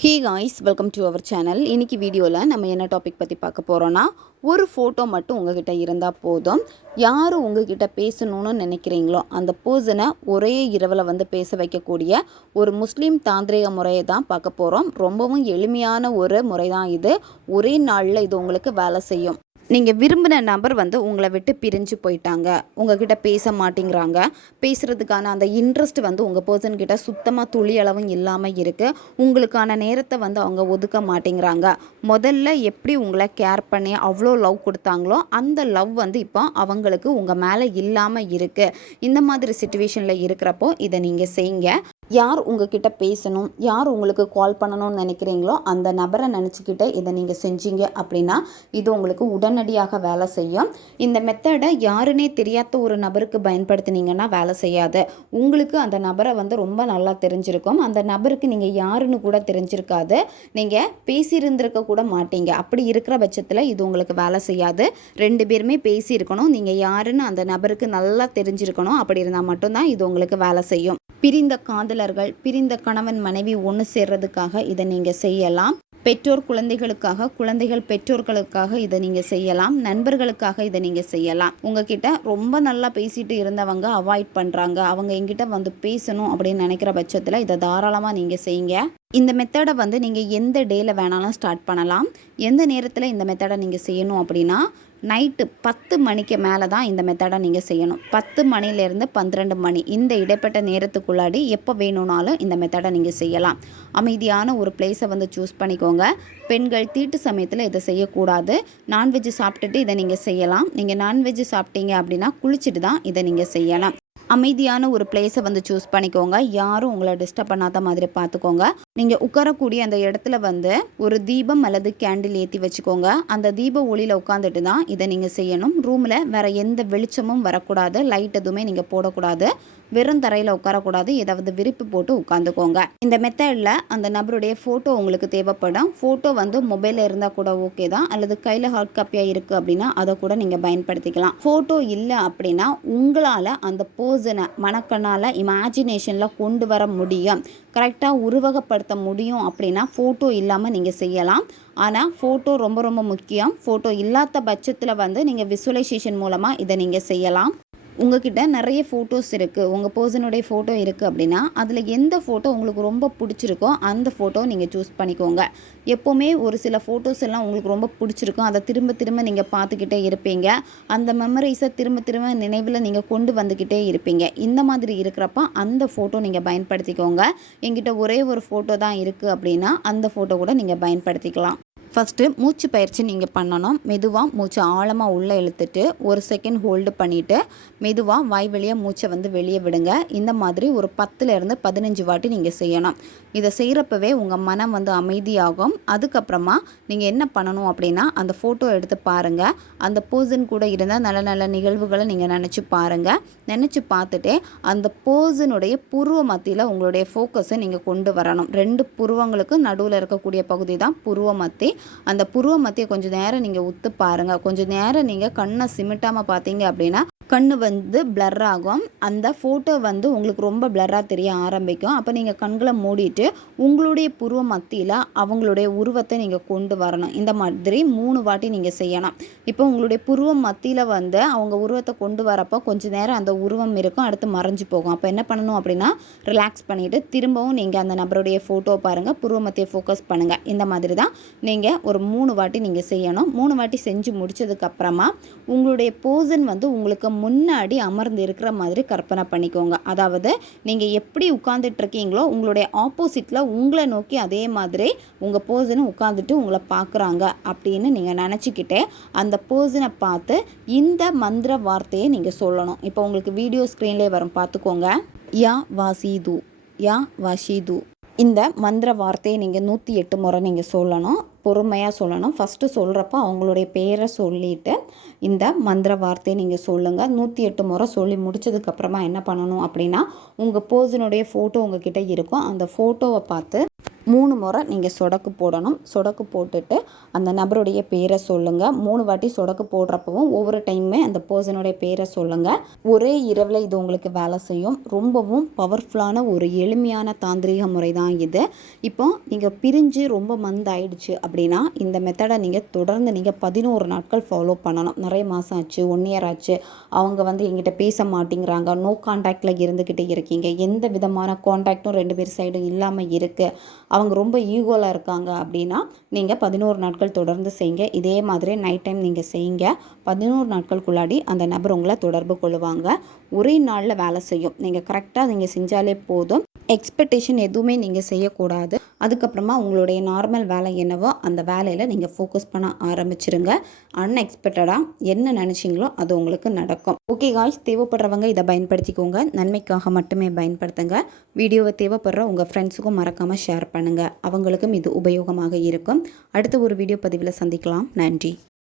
Hey guys, welcome to our channel. இன்றைக்கி வீடியோவில் நம்ம என்ன டாபிக் பற்றி பார்க்க போகிறோன்னா, ஒரு ஃபோட்டோ மட்டும் உங்ககிட்ட இருந்தால் போதும். யார் உங்ககிட்ட பேசணும்னு நினைக்கிறீங்களோ அந்த பர்சனை ஒரே இரவில் பேச வைக்கக்கூடிய ஒரு முஸ்லீம் தாந்திரிக முறையை தான் பார்க்க போகிறோம். ரொம்பவும் எளிமையான ஒரு முறை தான் இது. ஒரே நாளில் இது உங்களுக்கு வேலை செய்யும். நீங்கள் விரும்பின நபர் உங்களை விட்டு பிரிஞ்சு போயிட்டாங்க, உங்ககிட்ட பேச மாட்டேங்கிறாங்க, பேசுகிறதுக்கான அந்த இன்ட்ரெஸ்ட் உங்கள் பர்சன்கிட்ட சுத்தமாக துளி அளவும் இல்லாமல் இருக்குது. உங்களுக்கான நேரத்தை அவங்க ஒதுக்க மாட்டேங்கிறாங்க. முதல்ல எப்படி உங்களை கேர் பண்ணி அவ்வளோ லவ் கொடுத்தாங்களோ அந்த லவ் இப்போ அவங்களுக்கு உங்கள் மேலே இல்லாமல் இருக்குது. இந்த மாதிரி சிச்சுவேஷனில் இருக்கிறப்போ இதை நீங்கள் செய்யுங்க. யார் உங்ககிட்ட பேசணும், யார் உங்களுக்கு கால் பண்ணணும்னு நினைக்கிறீங்களோ அந்த நபரை நினச்சிக்கிட்டு இதை நீங்கள் செஞ்சீங்க அப்படின்னா இது உங்களுக்கு உடனடியாக வேலை செய்யும். இந்த மெத்தடை யாருன்னே தெரியாத ஒரு நபருக்கு பயன்படுத்தினீங்கன்னா வேலை செய்யாது. உங்களுக்கு அந்த நபரை ரொம்ப நல்லா தெரிஞ்சிருக்கும். அந்த நபருக்கு நீங்கள் யாருன்னு கூட தெரிஞ்சிருக்காது. நீங்கள் பேசியிருந்திருக்க கூட மாட்டீங்க. அப்படி இருக்கிற பட்சத்தில் இது உங்களுக்கு வேலை செய்யாது. ரெண்டு பேருமே பேசியிருக்கணும், நீங்கள் யாருன்னு அந்த நபருக்கு நல்லா தெரிஞ்சிருக்கணும். அப்படி இருந்தால் மட்டும்தான் இது உங்களுக்கு வேலை செய்யும். பிரிந்த காதலர்கள், பிரிந்த கணவன் மனைவி ஒன்று சேர்றதுக்காக இதை நீங்கள் செய்யலாம். பெற்றோர் குழந்தைகளுக்காக, குழந்தைகள் பெற்றோர்களுக்காக இதை நீங்கள் செய்யலாம். நண்பர்களுக்காக இதை நீங்கள் செய்யலாம். உங்ககிட்ட ரொம்ப நல்லா பேசிட்டு இருந்தவங்க அவாய்ட் பண்ணுறாங்க, அவங்க எங்கிட்ட பேசணும் அப்படின்னு நினைக்கிற பட்சத்தில் இதை தாராளமாக நீங்கள் செய்யுங்க. இந்த மெத்தடை நீங்கள் எந்த டேயில் வேணாலும் ஸ்டார்ட் பண்ணலாம். எந்த நேரத்தில் இந்த மெத்தடை நீங்கள் செய்யணும் அப்படின்னா, நைட்டு 10 மணிக்கு மேலே தான் இந்த மெத்தடை நீங்கள் செய்யணும். 10 மணிலேருந்து 12 மணி இந்த இடைப்பட்ட நேரத்துக்குள்ளாடி எப்போ வேணும்னாலும் இந்த மெத்தடை நீங்கள் செய்யலாம். அமைதியான ஒரு பிளேஸை சூஸ் பண்ணிக்கோங்க. பெண்கள் தீட்டு சமயத்தில் இதை செய்யக்கூடாது. நான்வெஜ் சாப்பிட்டுட்டு இதை நீங்கள் செய்யலாம். நீங்கள் நான்வெஜ் சாப்பிட்டீங்க அப்படின்னா குளிச்சுட்டு தான் இதை நீங்கள் செய்யலாம். அமைதியான ஒரு பிளேஸை சூஸ் பண்ணிக்கோங்க. யாரும் உங்களை டிஸ்டர்ப் பண்ணாத மாதிரி பார்த்துக்கோங்க. நீங்கள் உட்காரக்கூடிய அந்த இடத்துல ஒரு தீபம் அல்லது கேண்டில் ஏற்றி வச்சுக்கோங்க. அந்த தீப ஒளியில் உட்காந்துட்டு தான் இதை நீங்கள் செய்யணும். ரூமில் வேறு எந்த வெளிச்சமும் வரக்கூடாது, லைட் எதுவுமே நீங்கள் போடக்கூடாது, வெறும் தரையில் உட்காரக்கூடாது, ஏதாவது விரிப்பு போட்டு உட்காந்துக்கோங்க. இந்த மெத்தடில் அந்த நபருடைய ஃபோட்டோ உங்களுக்கு தேவைப்படும். ஃபோட்டோ மொபைலில் இருந்தால் கூட ஓகே தான், அல்லது கையில் ஹார்ட் காப்பியாக இருக்குது அப்படின்னா அதை கூட நீங்கள் பயன்படுத்திக்கலாம். ஃபோட்டோ இல்லை அப்படின்னா உங்களால் அந்த பர்சனை மனக்கண்ணால் இமேஜினேஷனில் கொண்டு வர முடியும், கரெக்டாக உருவகப்படுத்த முடியும் அப்படின்னா ஃபோட்டோ இல்லாமல் நீங்கள் செய்யலாம். ஆனால் ஃபோட்டோ ரொம்ப ரொம்ப முக்கியம். ஃபோட்டோ இல்லாத பட்சத்தில் நீங்கள் விசுவலைசேஷன் மூலமாக இதை நீங்கள் செய்யலாம். உங்ககிட்ட நிறைய ஃபோட்டோஸ் இருக்குது, உங்கள் பர்சனுடைய ஃபோட்டோ இருக்குது அப்படின்னா அதில் எந்த ஃபோட்டோ உங்களுக்கு ரொம்ப பிடிச்சிருக்கோ அந்த ஃபோட்டோ நீங்கள் சூஸ் பண்ணிக்கோங்க. எப்போவுமே ஒரு சில ஃபோட்டோஸ் எல்லாம் உங்களுக்கு ரொம்ப பிடிச்சிருக்கும், அதை திரும்ப திரும்ப நீங்கள் பார்த்துக்கிட்டே இருப்பீங்க. அந்த மெமரிஸை திரும்ப திரும்ப நினைவில் நீங்கள் கொண்டு வந்துக்கிட்டே இருப்பீங்க. இந்த மாதிரி இருக்கிறப்ப அந்த ஃபோட்டோ நீங்கள் பயன்படுத்திக்கோங்க. என்கிட்ட ஒரே ஒரு ஃபோட்டோ தான் இருக்குது அப்படின்னா அந்த ஃபோட்டோ கூட நீங்கள் பயன்படுத்திக்கலாம். ஃபஸ்ட்டு மூச்சு பயிற்சி நீங்கள் பண்ணணும். மெதுவாக மூச்சை ஆழமாக உள்ளே இழுத்துட்டு 1 செகண்ட் ஹோல்டு பண்ணிவிட்டு மெதுவாக வாய் வழியாக மூச்சை வெளியே விடுங்க. இந்த மாதிரி ஒரு 10லேருந்து 15 வாட்டி நீங்கள் செய்யணும். இதை செய்கிறப்பவே உங்கள் மனம் அமைதியாகும். அதுக்கப்புறமா நீங்கள் என்ன பண்ணணும் அப்படின்னா, அந்த ஃபோட்டோ எடுத்து பாருங்கள். அந்த பர்சன் கூட இருந்தால் நல்ல நல்ல நிகழ்வுகளை நீங்கள் நினச்சி பாருங்கள். நினச்சி பார்த்துட்டு அந்த பர்சனுடைய புருவ மத்தியில் உங்களுடைய ஃபோக்கஸை நீங்கள் கொண்டு வரணும். 2 புருவங்களுக்கு நடுவில் இருக்கக்கூடிய பகுதி தான் புருவ மத்தி. அந்த புருவ மத்தியை கொஞ்சம் நேரம் நீங்கள் உத்து பாருங்கள். கொஞ்சம் நேரம் நீங்கள் கண்ணை சிமிட்டாமல் பார்த்தீங்க அப்படின்னா கண்ணு பிளர் ஆகும். அந்த ஃபோட்டோ உங்களுக்கு ரொம்ப பிளர்ராக தெரிய ஆரம்பிக்கும். அப்போ நீங்கள் கண்களை மூடிட்டு உங்களுடைய புருவ மத்தியில் அவங்களுடைய உருவத்தை நீங்கள் கொண்டு வரணும். இந்த மாதிரி 3 வாட்டி நீங்கள் செய்யணும். இப்போ உங்களுடைய புருவ மத்தியில் அவங்க உருவத்தை கொண்டு வரப்போ கொஞ்சம் நேரம் அந்த உருவம் இருக்கும், அடுத்து மறைஞ்சு போகும். அப்போ என்ன பண்ணணும் அப்படின்னா, ரிலாக்ஸ் பண்ணிவிட்டு திரும்பவும் நீங்கள் அந்த நபருடைய ஃபோட்டோ பாருங்கள், புருவ மத்தியை ஃபோக்கஸ் பண்ணுங்கள். இந்த மாதிரி தான் நீங்கள் ஒரு 3 வாட்டி நீங்கள் செய்யணும். 3 வாட்டி செஞ்சு முடிச்சதுக்கப்புறமா உங்களுடைய பர்சன் உங்களுக்கு முன்னாடி அமர்ந்து இருக்கிற மாதிரி கற்பனை பண்ணிக்கோங்க. அதாவது நீங்கள் எப்படி உட்கார்ந்துட்டு இருக்கீங்களோ உங்களுடைய ஆப்போசிட்டில் உங்களை நோக்கி அதே மாதிரி உங்கள் பர்சனை உட்காந்துட்டு உங்களை பார்க்குறாங்க அப்படின்னு நீங்கள் நினச்சிக்கிட்டே அந்த பர்சனை பார்த்து இந்த மந்திர வார்த்தையை நீங்கள் சொல்லணும். இப்போ உங்களுக்கு வீடியோ ஸ்க்ரீன்லேயே வரும், பார்த்துக்கோங்க. யா வாசிது, யா வாஷிது. இந்த மந்திர வார்த்தையை நீங்கள் 108 முறை நீங்கள் சொல்லணும். பொறுமையாக சொல்லணும். ஃபஸ்ட்டு சொல்கிறப்ப அவங்களுடைய பேரை சொல்லிவிட்டு இந்த மந்திர வார்த்தையை நீங்கள் சொல்லுங்கள். 108 முறை சொல்லி முடித்ததுக்கப்புறமா என்ன பண்ணணும் அப்படின்னா, உங்கள் பர்சனுடைய ஃபோட்டோ உங்ககிட்ட இருக்கும். அந்த ஃபோட்டோவை பார்த்து 3 முறை நீங்கள் சொடக்கு போடணும். சொடக்கு போட்டுட்டு அந்த நபருடைய பேரை சொல்லுங்கள். 3 வாட்டி சொடக்கு போடுறப்பவும் ஒவ்வொரு டைமுமே அந்த பர்சனுடைய பேரை சொல்லுங்கள். ஒரே இரவில் இது உங்களுக்கு வேலை செய்யும். ரொம்பவும் பவர்ஃபுல்லான ஒரு எளிமையான தாந்திரீக முறை தான் இது. இப்போ நீங்கள் பிரிஞ்சு ரொம்ப மந்த் ஆயிடுச்சு அப்படின்னா இந்த மெத்தடை நீங்கள் தொடர்ந்து நீங்கள் 11 நாட்கள் ஃபாலோ பண்ணணும். நிறைய மாதம் ஆச்சு, 1 இயர் ஆச்சு, அவங்க எங்கிட்ட பேச மாட்டேங்கிறாங்க, நோ கான்டாக்டில் இருந்துக்கிட்டே இருக்கீங்க, எந்த விதமான கான்டாக்டும் 2 பேர் சைடும் இல்லாமல் இருக்குது, அவங்க ரொம்ப ஈகோவில் இருக்காங்க அப்படின்னா நீங்கள் 11 நாட்கள் தொடர்ந்து செய்யுங்க. இதே மாதிரி நைட் டைம் நீங்கள் செய்யுங்க. 11 நாட்களுக்குள்ளாடி அந்த நபர் உங்களை தொடர்பு கொள்ளுவாங்க. ஒரே நாளில் வேலை செய்யும். நீங்கள் கரெக்டாக நீங்கள் செஞ்சாலே போதும். எக்ஸ்பெக்டேஷன் எதுவுமே நீங்கள் செய்யக்கூடாது. அதுக்கப்புறமா உங்களுடைய நார்மல் வேலை என்னவோ அந்த வேலையில் நீங்கள் ஃபோக்கஸ் பண்ண ஆரம்பிச்சிருங்க. அன்எக்ஸ்பெக்டடாக என்ன நினச்சிங்களோ அது உங்களுக்கு நடக்கும். ஓகே காய்ஸ், தேவைப்படுறவங்க இதை பயன்படுத்திக்கோங்க. நன்மைக்காக மட்டுமே பயன்படுத்துங்க. வீடியோவை தேவைப்படுற உங்கள் ஃப்ரெண்ட்ஸுக்கும் மறக்காமல் ஷேர் பண்ணுங்கள். அவங்களுக்கும் இது உபயோகமாக இருக்கும். அடுத்த ஒரு வீடியோ பதிவில் சந்திக்கலாம். நன்றி.